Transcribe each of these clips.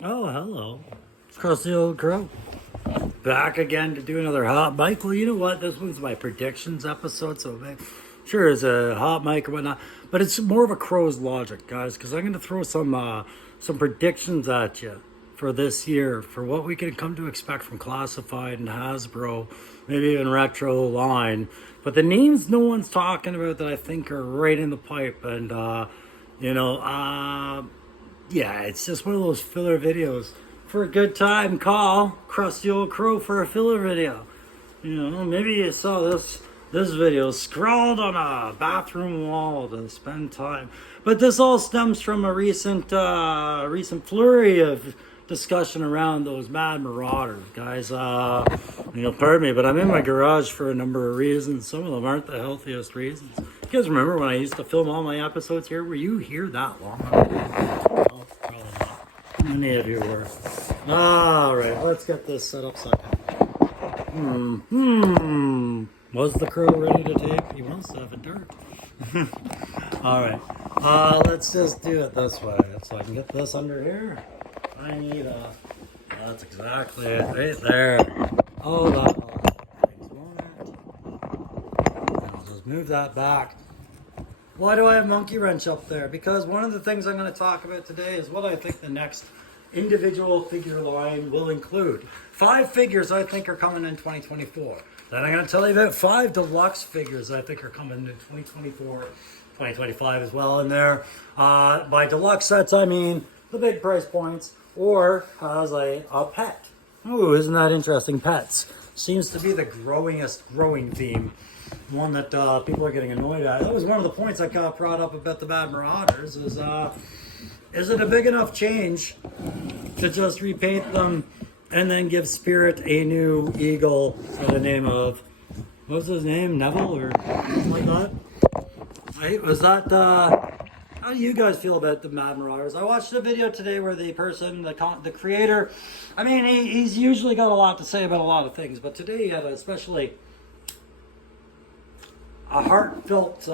Oh, hello. It's Crusty Old Crow. Back again to do another hot mic. Well, you know what? This one's my predictions episode, so sure it's a hot mic or whatnot, but it's more of a crow's logic, guys, because I'm going to throw some predictions at you for this year for what we can come to expect from Classified and Hasbro, maybe even Retro Line. But the names no one's talking about that I think are right in the pipe, and you know, uh, yeah, it's just one of those filler videos. For a good time, call Crusty Old Crow for a filler video. You know, maybe you saw this video scrawled on a bathroom wall to spend time. But this all stems from a recent flurry of discussion around those mad marauders, guys. Pardon me, but I'm in my garage for a number of reasons. Some of them aren't the healthiest reasons. You guys remember when I used to film all my episodes here? Were you here that long? No, probably not. Many of you were. All right, let's get this set up second. Was the crow ready to take? He wants to have a dart. All right, let's just do it this way. So I can get this under here. I need a. That's exactly it, right there. Oh, that. I'll just move that back. Why do I have monkey wrench up there? Because one of the things I'm going to talk about today is what I think the next individual figure line will include. 5 figures I think are coming in 2024. Then I'm going to tell you about 5 deluxe figures I think are coming in 2024, 2025 as well in there. By deluxe sets, I mean the big price points or as a pet. Ooh, isn't that interesting? Pets seems to be the growing theme. One that people are getting annoyed at. That was one of the points I got brought up about the Bad Marauders is it a big enough change to just repaint them and then give Spirit a new eagle by the name of, what was his name, Neville or something like that? Right? Was that, how do you guys feel about the Mad Marauders? I watched a video today where the person, the creator, I mean, he's usually got a lot to say about a lot of things, but today he had especially a heartfelt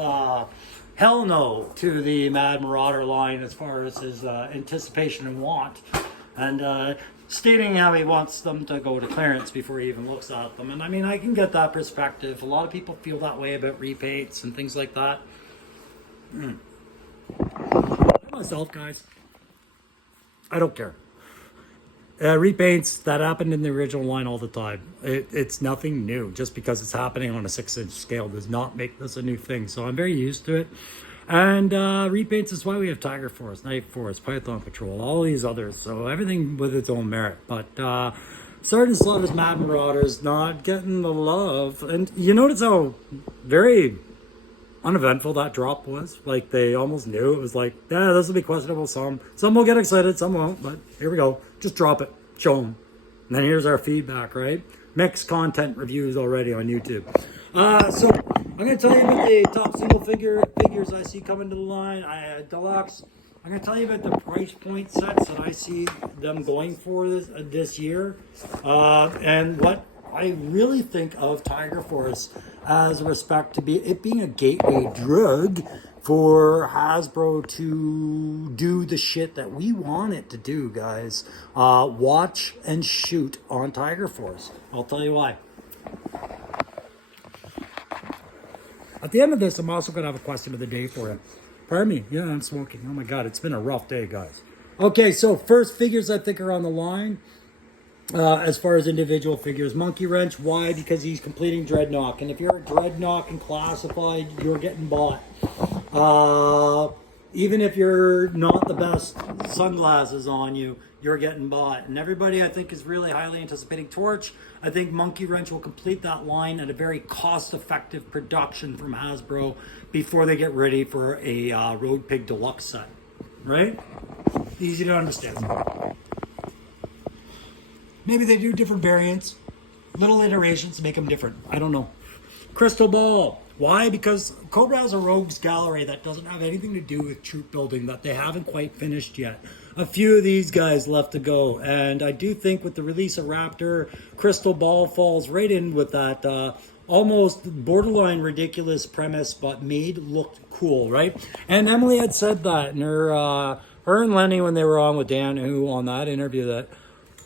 hell no to the Mad Marauder line as far as his anticipation and want, and stating how he wants them to go to clearance before he even looks at them. And I mean, I can get that perspective. A lot of people feel that way about repaints and things like that. Myself, guys, I don't care. Repaints that happened in the original line all the time. It's nothing new. Just because it's happening on a 6-inch scale does not make this a new thing. So I'm very used to it. And repaints is why we have Tiger Force, Night Force, Python Patrol, all these others. So everything with its own merit. But Sergeant Slaughter's Mad Marauders not getting the love. And you notice how very uneventful that drop was. Like they almost knew. It was like, yeah, this will be questionable. Some will get excited, some won't, but here we go. Just drop it, show them. And then here's our feedback, right? Mixed content reviews already on YouTube. So I'm going to tell you about the top single figures I see coming to the line. Deluxe. I'm going to tell you about the price point sets that I see them going for this year. And what I really think of Tiger Force as respect to it being a gateway drug for Hasbro to do the shit that we want it to do, guys. Watch and shoot on Tiger Force. I'll tell you why. At the end of this, I'm also going to have a question of the day for you. Pardon me. Yeah, I'm smoking. Oh my God, it's been a rough day, guys. Okay, so first figures I think are on the line. As far as individual figures, Monkey Wrench. Why? Because he's completing Dreadnought, and if you're a Dreadnought and Classified, you're getting bought. Even if you're not the best sunglasses on you, you're getting bought. And everybody, I think, is really highly anticipating Torch. I think Monkey Wrench will complete that line at a very cost-effective production from Hasbro before they get ready for a Road Pig Deluxe set. Right? Easy to understand. Maybe they do different variants, little iterations to make them different. I don't know. Crystal Ball. Why? Because Cobra has a rogues gallery that doesn't have anything to do with troop building, that they haven't quite finished yet. A few of these guys left to go. And I do think with the release of Raptor, Crystal Ball falls right in with that almost borderline ridiculous premise, but made look cool, right? And Emily had said that in her her and Lenny, when they were on with Dan, who on that interview, that,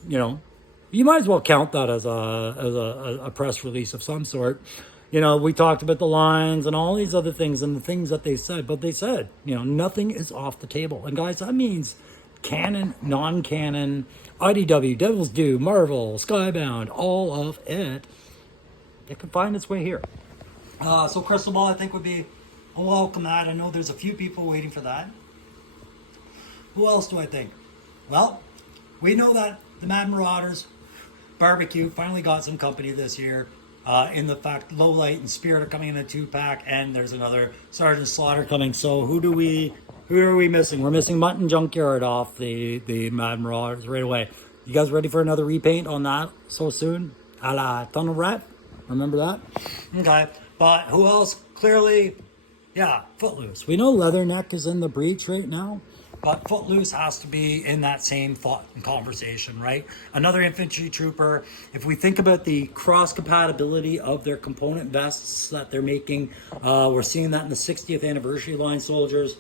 you know, you might as well count that as a press release of some sort. You know, we talked about the lines and all these other things and the things that they said, but they said, you know, nothing is off the table. And guys, that means canon, non-canon, IDW, Devil's Due, Marvel, Skybound, all of it. It can find its way here. So Crystal Ball, I think, would be a welcome ad. I know there's a few people waiting for that. Who else do I think? Well, we know that the Mad Marauders Barbecue finally got some company this year. In the fact, Low Light and Spirit are coming in a 2-pack, and there's another Sergeant Slaughter coming. So who are we missing? We're missing Mutton Junkyard off the Mad Marauders right away. You guys ready for another repaint on that so soon? A la Tunnel Rat? Remember that? Okay. But who else? Clearly, yeah, Footloose. We know Leatherneck is in the breach right now. But Footloose has to be in that same thought and conversation, right? Another infantry trooper. If we think about the cross-compatibility of their component vests that they're making, we're seeing that in the 60th anniversary line soldiers.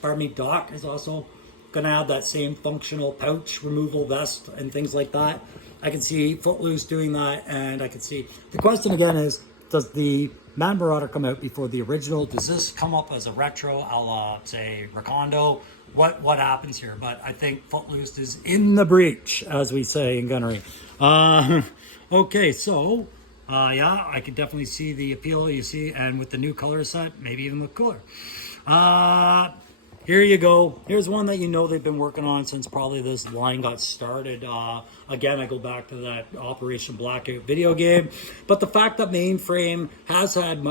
Pardon me, Doc is also going to have that same functional pouch removal vest and things like that. I can see Footloose doing that, and I can see... The question again is, does the Mad Marauder come out before the original? Does this come up as a retro, a la, say, Recondo? What happens here? But I think Footloose is in the breach, as we say in gunnery. Okay, so, yeah, I could definitely see the appeal, you see, and with the new color set, maybe even look cooler. Here you go. Here's one that you know they've been working on since probably this line got started. Again, I go back to that Operation Blackout video game. But the fact that Mainframe has had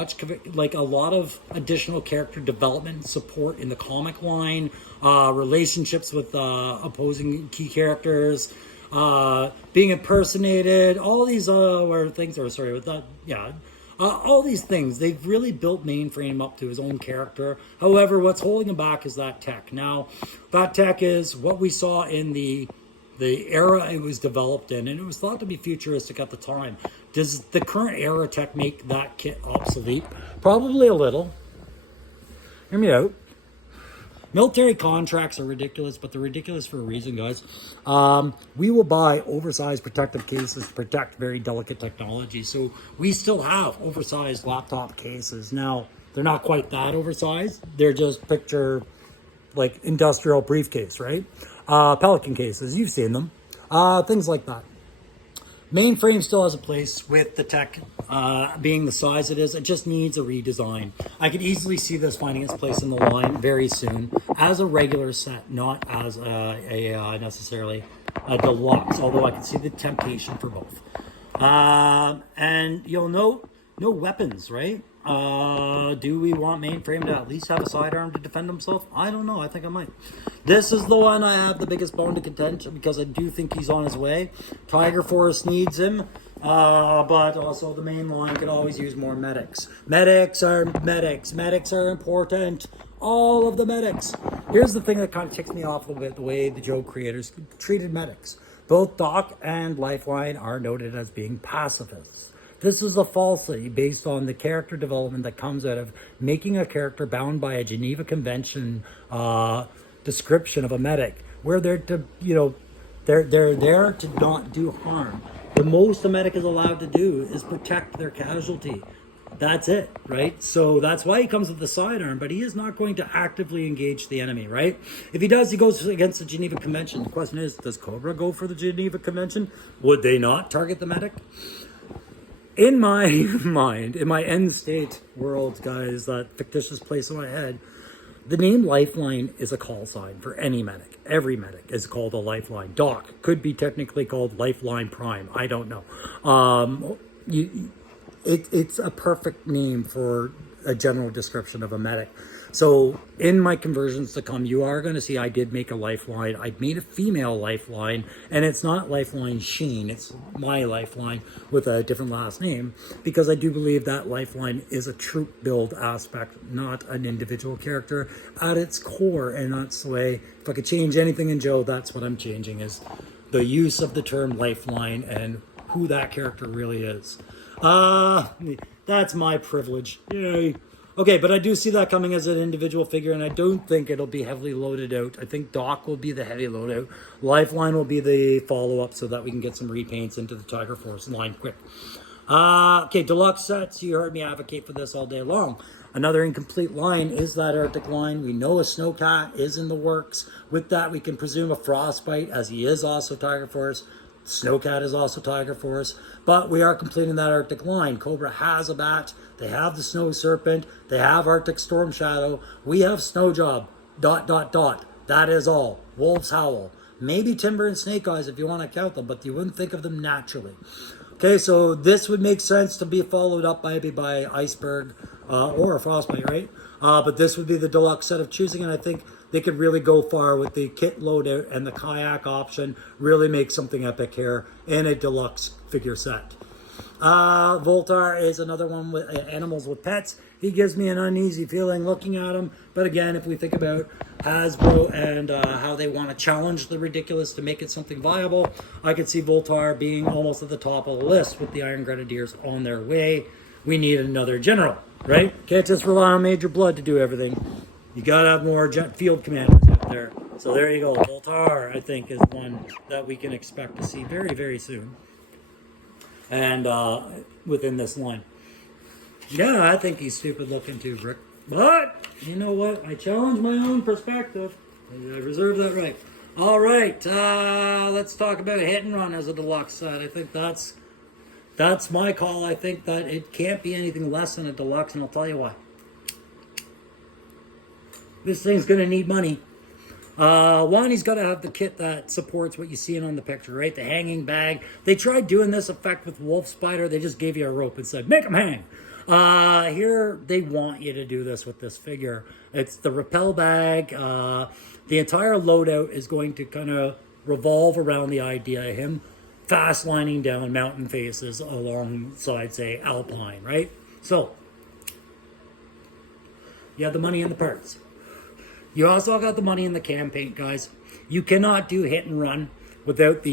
like a lot of additional character development and support in the comic line, relationships with opposing key characters, being impersonated, all these things, or sorry, with that, yeah. All these things, they've really built Mainframe up to his own character. However, what's holding him back is that tech. Now, that tech is what we saw in the era it was developed in, and it was thought to be futuristic at the time. Does the current era tech make that kit obsolete? Probably a little. Hear me out. Military contracts are ridiculous, but they're ridiculous for a reason, guys. We will buy oversized protective cases to protect very delicate technology. So we still have oversized laptop cases. Now, they're not quite that oversized. They're just picture like industrial briefcase, right? Pelican cases, you've seen them. Things like that. Mainframe still has a place with the tech being the size it is. It just needs a redesign. I could easily see this finding its place in the line very soon as a regular set, not as necessarily a deluxe, although I can see the temptation for both. And you'll note, no weapons, right? Do we want Mainframe to at least have a sidearm to defend himself? I don't know. I think I might. This is the one I have the biggest bone to contention because I do think he's on his way. Tiger Force needs him, but also the main line could always use more medics. Medics are important. All of the medics. Here's the thing that kind of ticks me off a little bit, the way the Joe creators treated medics. Both Doc and Lifeline are noted as being pacifists. This is a falsity based on the character development that comes out of making a character bound by a Geneva Convention description of a medic, where they're to, they're there to not do harm. The most a medic is allowed to do is protect their casualty. That's it, right? So that's why he comes with the sidearm, but he is not going to actively engage the enemy, right? If he does, he goes against the Geneva Convention. The question is, does Cobra go for the Geneva Convention? Would they not target the medic? In my mind, in my end state world, guys, that fictitious place in my head, the name Lifeline is a call sign for any medic. Every medic is called a Lifeline. Doc could be technically called Lifeline Prime. I don't know. It's a perfect name for a general description of a medic. So in my conversions to come, you are going to see I did make a Lifeline. I made a female Lifeline, and it's not Lifeline Sheen. It's my Lifeline with a different last name, because I do believe that Lifeline is a troop build aspect, not an individual character at its core. And that's the way, if I could change anything in Joe, that's what I'm changing, is the use of the term Lifeline and who that character really is. That's my privilege. Yay. Okay, but I do see that coming as an individual figure, and I don't think it'll be heavily loaded out. I think Doc will be the heavy loadout. Lifeline will be the follow-up so that we can get some repaints into the Tiger Force line quick. Okay, deluxe sets. You heard me advocate for this all day long. Another incomplete line is that Arctic line. We know a Snowcat is in the works. With that, we can presume a Frostbite, as he is also Tiger Force. Snowcat is also Tiger Force, but we are completing that Arctic line. Cobra has a bat. They have the Snow Serpent. They have Arctic Storm Shadow. We have Snow Job. ... That is all. Wolves Howl. Maybe Timber and Snake Eyes if you want to count them, but you wouldn't think of them naturally. Okay, so this would make sense to be followed up maybe by Iceberg or a Frostbite, right? But this would be the deluxe set of choosing, and I think they could really go far with the kit loadout and the kayak option, really make something epic here in a deluxe figure set. Voltar is another one with animals with pets. He gives me an uneasy feeling looking at him. But again, if we think about Hasbro and how they want to challenge the ridiculous to make it something viable, I could see Voltar being almost at the top of the list with the Iron Grenadiers on their way. We need another general, right? Can't just rely on Major Blood to do everything. You gotta have more field commanders out there. So there you go. Voltar, I think, is one that we can expect to see very, very soon. And within this line. Yeah, I think he's stupid looking too, Brick. But, you know what? I challenge my own perspective. I reserve that right. All right, let's talk about Hit and Run as a deluxe set. I think that's my call. I think that it can't be anything less than a deluxe, and I'll tell you why. This thing's going to need money. One, he's got to have the kit that supports what you see on the picture, right? The hanging bag. They tried doing this effect with Wolf Spider. They just gave you a rope and said, make him hang. Here, they want you to do this with this figure. It's the rappel bag. The entire loadout is going to kind of revolve around the idea of him fast lining down mountain faces alongside, say, Alpine, right? So, you have the money and the parts. You also got the money in the cam paint, guys. You cannot do Hit and Run without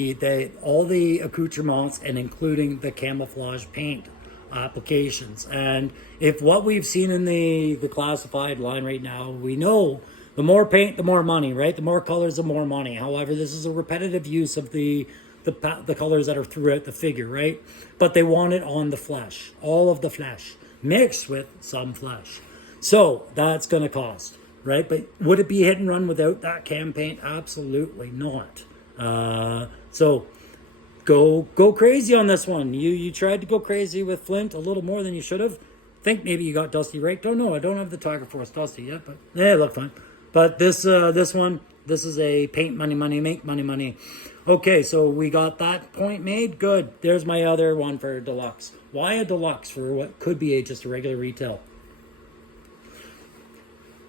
all the accoutrements and including the camouflage paint applications. And if what we've seen in the classified line right now, we know the more paint, the more money, right? The more colors, the more money. However, this is a repetitive use of the colors that are throughout the figure, right? But they want it on the flesh, all of the flesh, mixed with some flesh. So that's going to cost. Right, but would it be Hit and Run without that cam paint? Absolutely not. So go crazy on this one. You tried to go crazy with Flint a little more than you should have. Think maybe you got Dusty right. Don't know. I don't have the Tiger Force Dusty yet, but yeah, look fine. But this one, this is a paint money, make money. Okay, so we got that point made. Good. There's my other one for deluxe. Why a deluxe for what could be just a regular retail?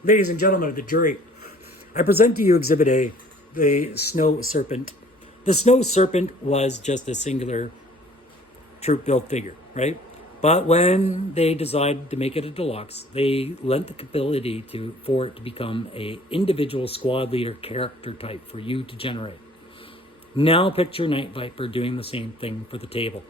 Ladies and gentlemen of the jury, I present to you Exhibit A, the Snow Serpent. The Snow Serpent was just a singular troop-built figure, right? But when they decided to make it a deluxe, they lent the ability for it to become a individual squad leader character type for you to generate. Now picture Night Viper doing the same thing for the table,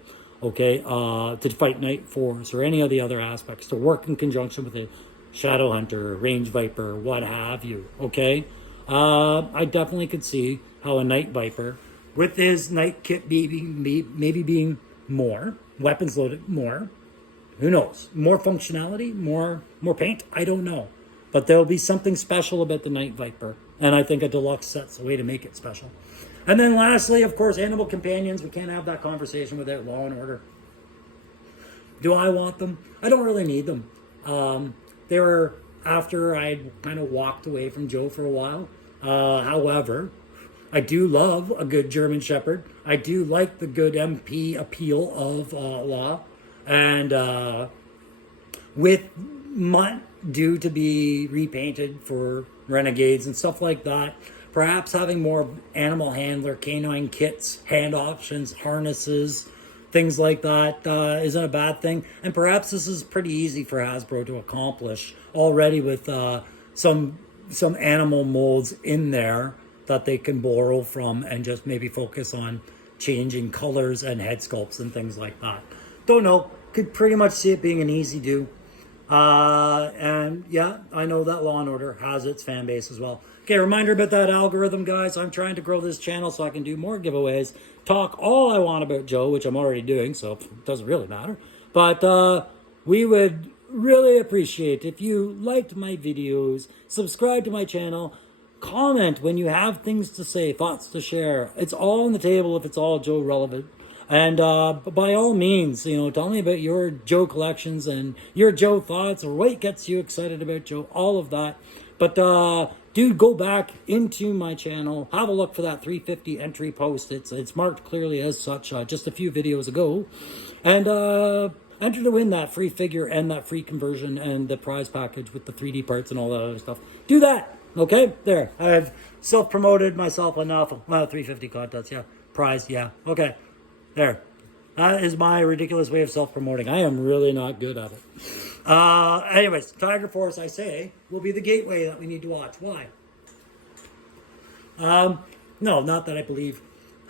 okay? To fight Night Force or any of the other aspects, to work in conjunction with a Shadow Hunter, Range Viper, what have you, okay? I definitely could see how a Night Viper, with his Night Kit maybe being more, weapons loaded more, who knows? More functionality, more paint, I don't know. But there'll be something special about the Night Viper, and I think a deluxe set's a way to make it special. And then lastly, of course, Animal Companions. We can't have that conversation without Law and Order. Do I want them? I don't really need them. They were after I kind of walked away from Joe for a while. However, I do love a good German Shepherd. I do like the good MP appeal of Law. And with Mutt due to be repainted for Renegades and stuff like that, perhaps having more animal handler, canine kits, hand options, harnesses, things like that isn't a bad thing. And perhaps this is pretty easy for Hasbro to accomplish already with some animal molds in there that they can borrow from and just maybe focus on changing colors and head sculpts and things like that. Don't know. Could pretty much see it being an easy do. And yeah, I know that Law and Order has its fan base as well. Okay, reminder about that algorithm, guys. I'm trying to grow this channel so I can do more giveaways, talk all I want about Joe, which I'm already doing, so it doesn't really matter. But we would really appreciate if you liked my videos, subscribe to my channel, comment when you have things to say, thoughts to share. It's all on the table if it's all Joe relevant. And by all means, tell me about your Joe collections and your Joe thoughts or what gets you excited about Joe, all of that. But do go back into my channel, have a look for that 350 entry post. It's marked clearly as such just a few videos ago. And enter to win that free figure and that free conversion and the prize package with the 3D parts and all that other stuff. Do that. Okay, there. I've self-promoted myself enough. Well, 350 contests, yeah. Prize, yeah. Okay. There. That is my ridiculous way of self-promoting. I am really not good at it. Anyways, Tiger Force, I say, will be the gateway that we need to watch. Why? No, not that I believe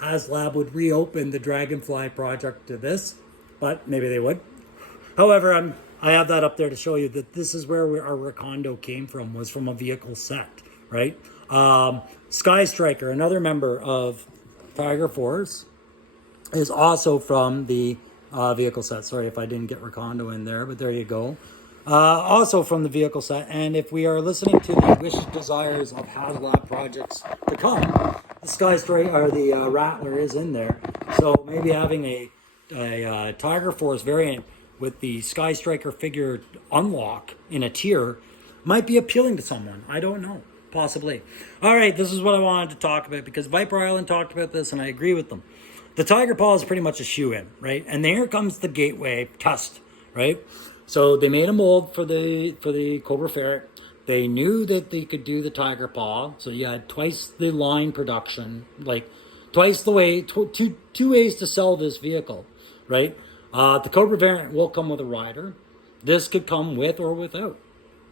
HasLab would reopen the Dragonfly project to this, but maybe they would. However, I have that up there to show you that this is where our Recondo came from, was from a vehicle set, right? Sky Striker, another member of Tiger Force, is also from the vehicle set. Sorry if I didn't get Recondo in there, but there you go. Also from the vehicle set. And if we are listening to the wishes, desires of HasLab projects to come, the Sky Striker or the Rattler is in there. So maybe having a Tiger Force variant with the Sky Striker figure unlock in a tier might be appealing to someone. I don't know. Possibly. All right, this is what I wanted to talk about because Viper Island talked about this and I agree with them. The Tiger Paw is pretty much a shoe-in, right? And here comes the gateway test, right? So they made a mold for the Cobra Ferret. They knew that they could do the Tiger Paw. So you had twice the line production, like twice the way, two ways to sell this vehicle, right? The Cobra variant will come with a rider. This could come with or without.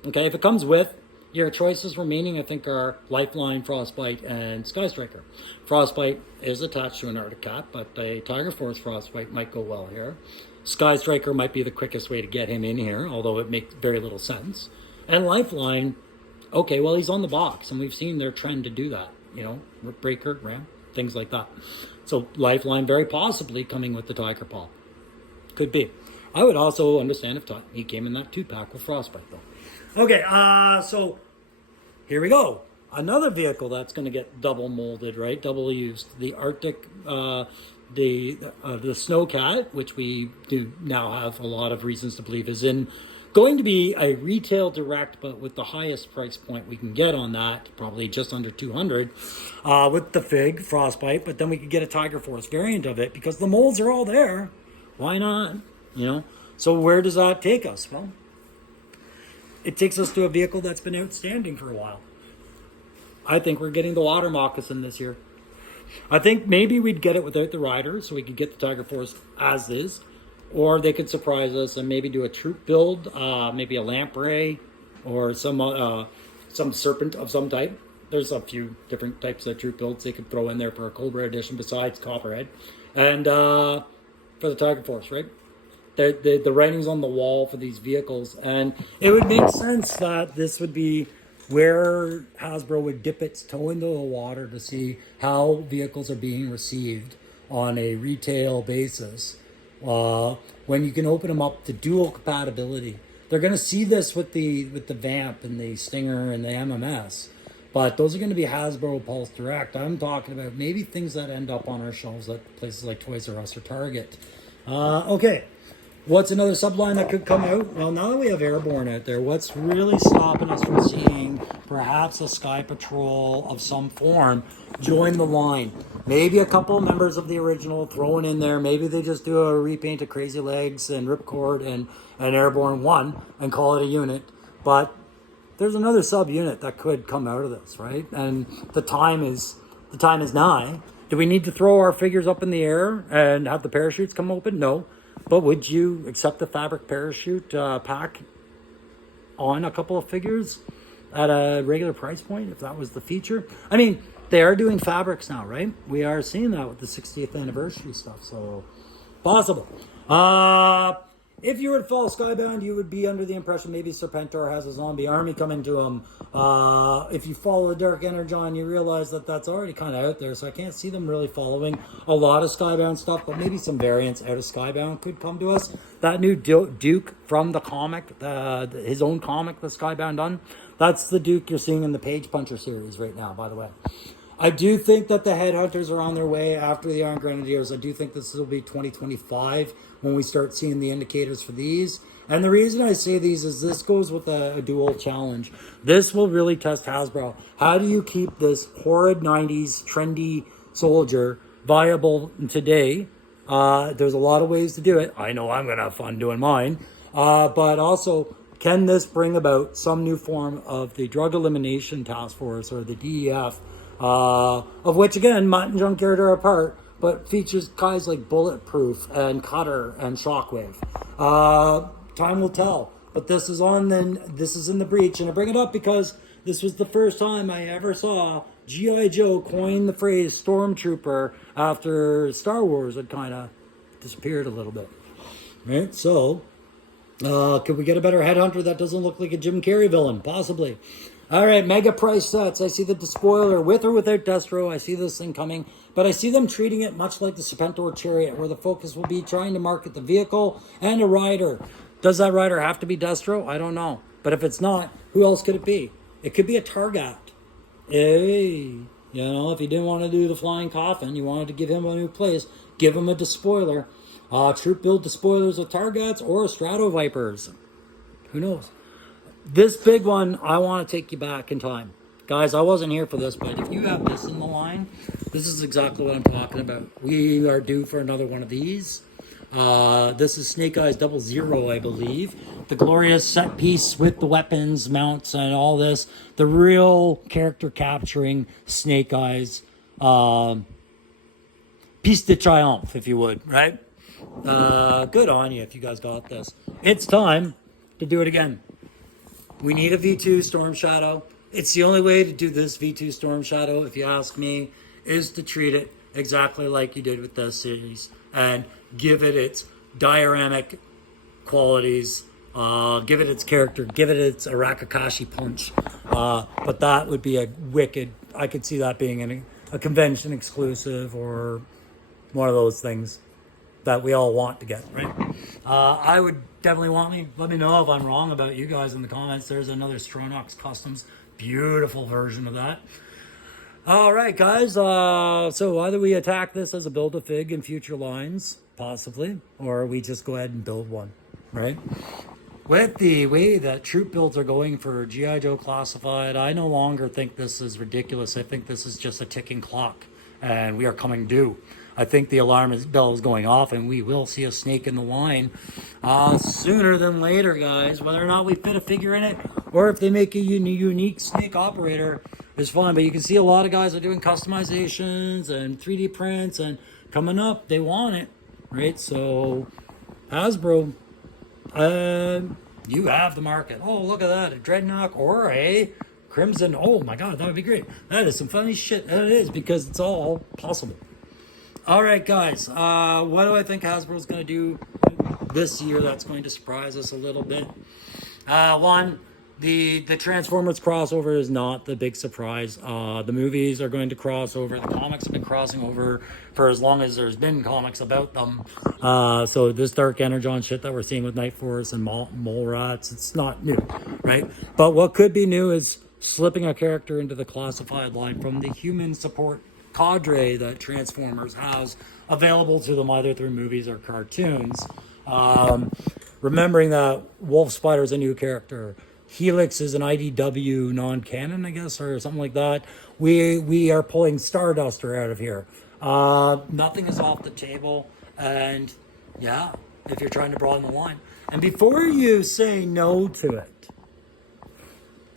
Okay, if it comes with, your choices remaining, I think, are Lifeline, Frostbite, and Sky Striker. Frostbite is attached to an Arctic Cat, but a Tiger Force Frostbite might go well here. Sky Striker might be the quickest way to get him in here, although it makes very little sense. And Lifeline, okay, well, he's on the box, and we've seen their trend to do that. Breaker, Ram, things like that. So Lifeline very possibly coming with the Tiger Paw. Could be. I would also understand if he came in that 2-pack with Frostbite, though. Okay, so here we go. Another vehicle that's going to get double molded, right? Double used. The Arctic, the Snowcat, which we do now have a lot of reasons to believe is going to be a retail direct, but with the highest price point we can get on that, probably just under 200, with the Fig Frostbite. But then we could get a Tiger Force variant of it because the molds are all there. Why not? So where does that take us? Well, it takes us to a vehicle that's been outstanding for a while. I think we're getting the Water Moccasin this year. I think maybe we'd get it without the rider, so we could get the Tiger Force as is. Or they could surprise us and maybe do a troop build, maybe a lamprey or some serpent of some type. There's a few different types of troop builds they could throw in there for a Cobra edition besides Copperhead. And for the Tiger Force, right? The writing's on the wall for these vehicles, and it would make sense that this would be where Hasbro would dip its toe into the water to see how vehicles are being received on a retail basis. When you can open them up to dual compatibility, they're going to see this with the Vamp and the Stinger and the MMS, but those are going to be Hasbro Pulse Direct. I'm talking about maybe things that end up on our shelves at places like Toys R Us or Target. Okay. What's another subline that could come out? Well, now that we have Airborne out there, what's really stopping us from seeing perhaps a Sky Patrol of some form join the line? Maybe a couple of members of the original thrown in there. Maybe they just do a repaint of Crazy Legs and Ripcord and Airborne 1 and call it a unit. But there's another sub-unit that could come out of this, right? And the time is nigh. Do we need to throw our figures up in the air and have the parachutes come open? No. But would you accept the fabric parachute pack on a couple of figures at a regular price point if that was the feature? I mean, they are doing fabrics now, right? We are seeing that with the 60th anniversary stuff, so possible. If you were to follow Skybound, you would be under the impression maybe Serpentor has a zombie army coming to him. If you follow the Dark Energon, you realize that that's already kind of out there, so I can't see them really following a lot of Skybound stuff, but maybe some variants out of Skybound could come to us. That new Duke from the comic, his own comic that Skybound done, that's the Duke you're seeing in the Page Puncher series right now, by the way. I do think that the Headhunters are on their way after the Iron Grenadiers. I do think this will be 2025 when we start seeing the indicators for these. And the reason I say these is this goes with a dual challenge. This will really test Hasbro. How do you keep this horrid 90s trendy soldier viable today? There's a lot of ways to do it. I know I'm going to have fun doing mine. But also, can this bring about some new form of the Drug Elimination Task Force or the DEF? Of which, again, Mutt and Junkyard are a part, but features guys like Bulletproof and Cutter and Shockwave. Time will tell, but this is in the breach, and I bring it up because this was the first time I ever saw G.I. Joe coin the phrase Stormtrooper after Star Wars had kind of disappeared a little bit. Right, so could we get a better Headhunter that doesn't look like a Jim Carrey villain? Possibly. All right, mega price sets. I see the Despoiler with or without Destro. I see this thing coming, but I see them treating it much like the Serpentor Chariot, where the focus will be trying to market the vehicle and a rider. Does that rider have to be Destro? I don't know. But if it's not, who else could it be? It could be a Targat. Hey, if you didn't want to do the flying coffin, you wanted to give him a new place, give him a Despoiler. Troop build Despoilers with Targats or Strato Vipers. Who knows? This big one, I want to take you back in time. Guys, I wasn't here for this, but if you have this in the line, this is exactly what I'm talking about. We are due for another one of these. This is Snake Eyes 00, I believe. The glorious set piece with the weapons, mounts, and all this. The real character capturing Snake Eyes. Piece de triomphe, if you would, right? Good on you if you guys got this. It's time to do it again. We need a V2 Storm Shadow. It's the only way to do this V2 Storm Shadow, if you ask me, is to treat it exactly like you did with this series and give it its dioramic qualities, give it its character, give it its Arakakashi punch. But that would be a wicked, I could see that being a convention exclusive or one of those things that we all want to get, right? I would definitely let me know if I'm wrong about you guys in the comments. There's another Stronox Customs, beautiful version of that. All right, guys, so either we attack this as a Build-A-Fig in future lines, possibly, or we just go ahead and build one, right? With the way that troop builds are going for G.I. Joe Classified, I no longer think this is ridiculous. I think this is just a ticking clock, and we are coming due. I think the alarm bell is going off, and we will see a snake in the line sooner than later, guys. Whether or not we fit a figure in it, or if they make a unique snake operator, is fine. But you can see a lot of guys are doing customizations and 3D prints, and coming up, they want it, right? So, Hasbro, you have the market. Oh, look at that, a Dreadnought or a Crimson. Oh my God, that would be great. That is some funny shit. And it is, because it's all possible. All right, guys, what do I think Hasbro's going to do this year that's going to surprise us a little bit? One, the Transformers crossover is not the big surprise. The movies are going to cross over. The comics have been crossing over for as long as there's been comics about them. So this Dark Energon shit that we're seeing with Night Force and Mole Rats, it's not new, right? But what could be new is slipping a character into the classified line from the human support cadre that Transformers has available to them either through movies or cartoons. Remembering that Wolf Spider is a new character. Helix is an IDW non-canon, I guess, or something like that. We are pulling Starduster out of here. Nothing is off the table. And yeah, if you're trying to broaden the line. And before you say no to it,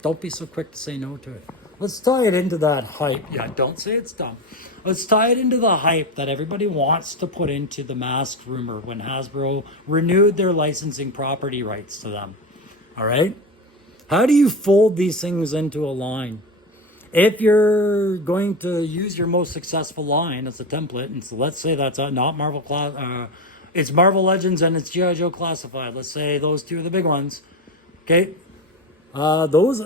don't be so quick to say no to it. Let's tie it into that hype. Yeah, don't say it's dumb. Let's tie it into the hype that everybody wants to put into the mask rumor when Hasbro renewed their licensing property rights to them. All right? How do you fold these things into a line? If you're going to use your most successful line as a template, and so let's say that's not Marvel class, It's Marvel Legends and it's G.I. Joe Classified. Let's say those two are the big ones. Okay. Those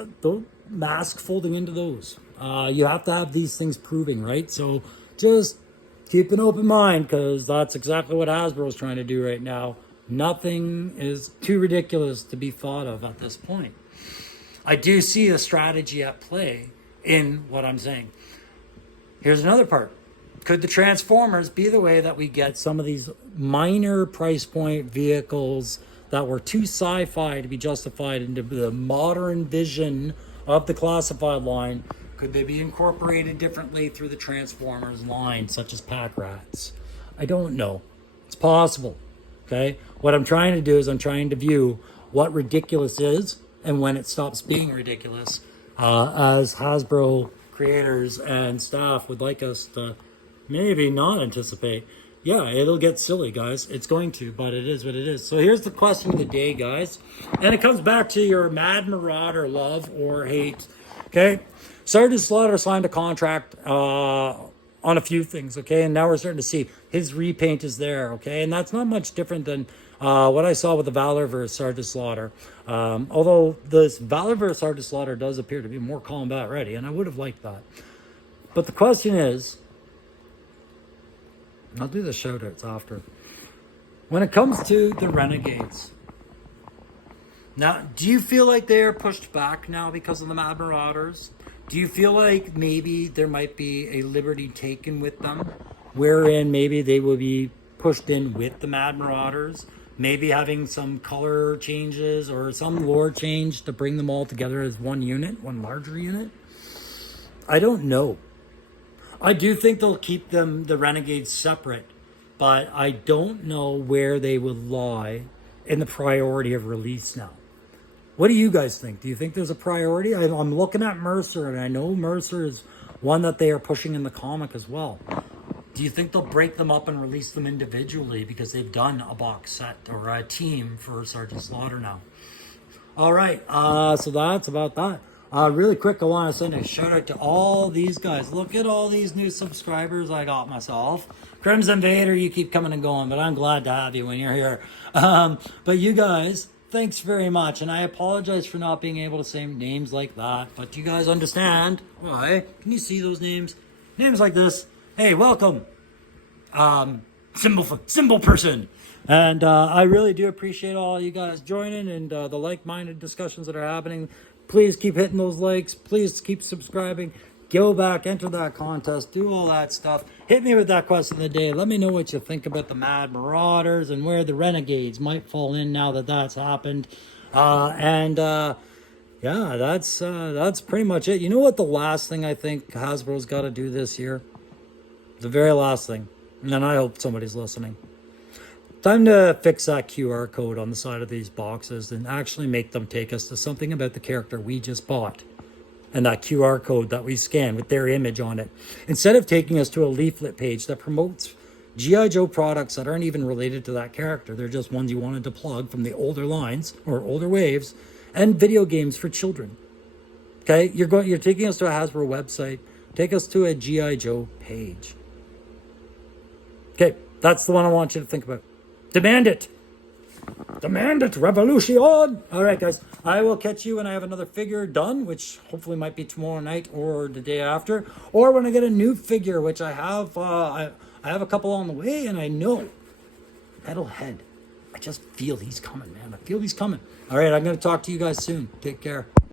mask folding into those. You have to have these things proving, right? So just keep an open mind, because that's exactly what Hasbro is trying to do right now. Nothing is too ridiculous to be thought of at this point. I do see a strategy at play in what I'm saying. Here's another part. Could the Transformers be the way that we get some of these minor price point vehicles that were too sci-fi to be justified into the modern vision of the classified line? Could they be incorporated differently through the Transformers line, such as pack rats? I don't know. It's possible. Okay? What I'm trying to do is I'm trying to view what ridiculous is and when it stops being ridiculous, as Hasbro creators and staff would like us to maybe not anticipate. Yeah, it'll get silly, guys. It's going to, but it is what it is. So here's the question of the day, guys. And it comes back to your Mad Marauder love or hate. Okay? Sergeant Slaughter signed a contract on a few things, okay? And now we're starting to see his repaint is there, okay? And that's not much different than what I saw with the Valorverse Sergeant Slaughter. Although this Valorverse Sergeant Slaughter does appear to be more combat ready, and I would have liked that. But the question is, I'll do the shout-outs after. When it comes to the Renegades, now, do you feel like they're pushed back now because of the Mad Marauders? Do you feel like maybe there might be a liberty taken with them, wherein maybe they will be pushed in with the Mad Marauders, maybe having some color changes or some lore change to bring them all together as one unit, one larger unit? I don't know. I do think they'll keep them, the Renegades, separate, but I don't know where they will lie in the priority of release now. What do you guys think? Do you think there's a priority? I'm looking at Mercer, and I know Mercer is one that they are pushing in the comic as well. Do you think they'll break them up and release them individually because they've done a box set or a team for Sergeant Slaughter now? All right, so that's about that. Really quick, I want to send a shout out to all these guys. Look at all these new subscribers I got myself. Crimson Vader, you keep coming and going, but I'm glad to have you when you're here. But you guys, thanks very much. And I apologize for not being able to say names like that, but you guys understand why. Can you see those names? Names like this. Hey, welcome. Symbol person. And I really do appreciate all you guys joining and the like-minded discussions that are happening. Please keep hitting those likes. Please keep subscribing. Go back, enter that contest, do all that stuff. Hit me with that question of the day. Let me know what you think about the Mad Marauders and where the Renegades might fall in now that that's happened. Yeah, that's pretty much it. You know what the last thing I think Hasbro's got to do this year? The very last thing. And I hope somebody's listening. Time to fix that QR code on the side of these boxes and actually make them take us to something about the character we just bought. And that QR code that we scan with their image on it. Instead of taking us to a leaflet page that promotes G.I. Joe products that aren't even related to that character. They're just ones you wanted to plug from the older lines or older waves, and video games for children. Okay, you're taking us to a Hasbro website. Take us to a G.I. Joe page. Okay, that's the one I want you to think about. Demand it. Demand it, revolution! All right, guys. I will catch you when I have another figure done, which hopefully might be tomorrow night or the day after, or when I get a new figure, which I have. I have a couple on the way, and I know Metalhead. I just feel he's coming, man. I feel he's coming. All right, I'm going to talk to you guys soon. Take care.